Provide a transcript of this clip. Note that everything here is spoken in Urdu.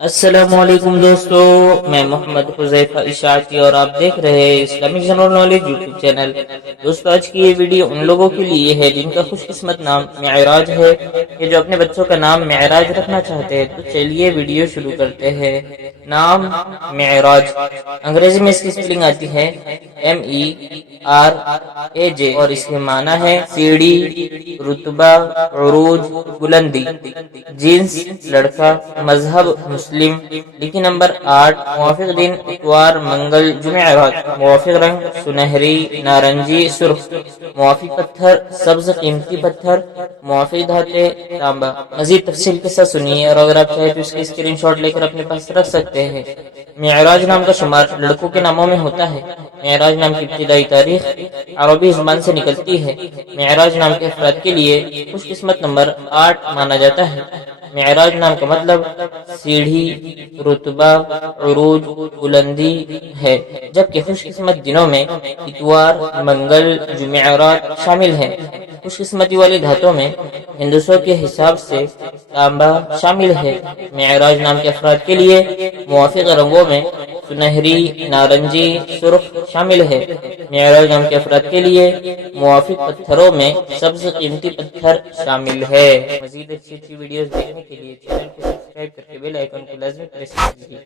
السلام علیکم دوستو، میں محمد حذیفہ اشاعتی اور آپ دیکھ رہے ہیں Islamic general knowledge YouTube channel. دوستو آج کی یہ ویڈیو ان لوگوں کے لیے ہے جن کا خوش قسمت نام معراج ہے، یہ جو اپنے بچوں کا نام معراج رکھنا چاہتے ہیں۔ تو چلیے ویڈیو شروع کرتے ہیں۔ نام معراج، انگریزی میں اس کی سپیلنگ آتی ہے MERAJ اور اس کے معنی ہے سیڑھی، رتبہ، عروج، بلندی۔ جنس لڑکا، مذہب مسلم، لکی نمبر 8، موافق دن اتوار، منگل، جمعرات، موافق رنگ سنہری، نارنجی، سرخ، موافق پتھر سبز قیمتی پتھر، موافق دھاتیں تانبا۔ مزید تفصیل کے ساتھ سنیے، اور اگر آپ چاہیں تو اس کی اسکرین شاٹ لے کر اپنے پاس رکھ سکتے ہیں۔ معراج نام کا شمار لڑکوں کے ناموں میں ہوتا ہے۔ معراج نام کی ابتدائی تاریخ عربی زبان سے نکلتی ہے۔ معراج نام کے افراد کے لیے خوش قسمت نمبر 8 مانا جاتا ہے۔ معراج نام کا مطلب سیڑھی، رتبہ، عروج، بلندی ہے، جبکہ خوش قسمت دنوں میں اتوار، منگل، جمعرات شامل ہیں۔ خوش قسمتی والی دھاتوں میں ہندسوں کے حساب سے تانبا شامل ہے۔ معراج نام کے افراد کے لیے موافق رنگوں میں سنہری، نارنجی، سرخ شامل ہے۔ معراج نام کے افراد کے لیے موافق پتھروں میں سبز قیمتی پتھر شامل ہے۔ مزید اچھی ویڈیوز دیکھنے کے لیے چینل کو سبسکرائب کر کے بیل آئیکن کو لازمی پریس کیجیے۔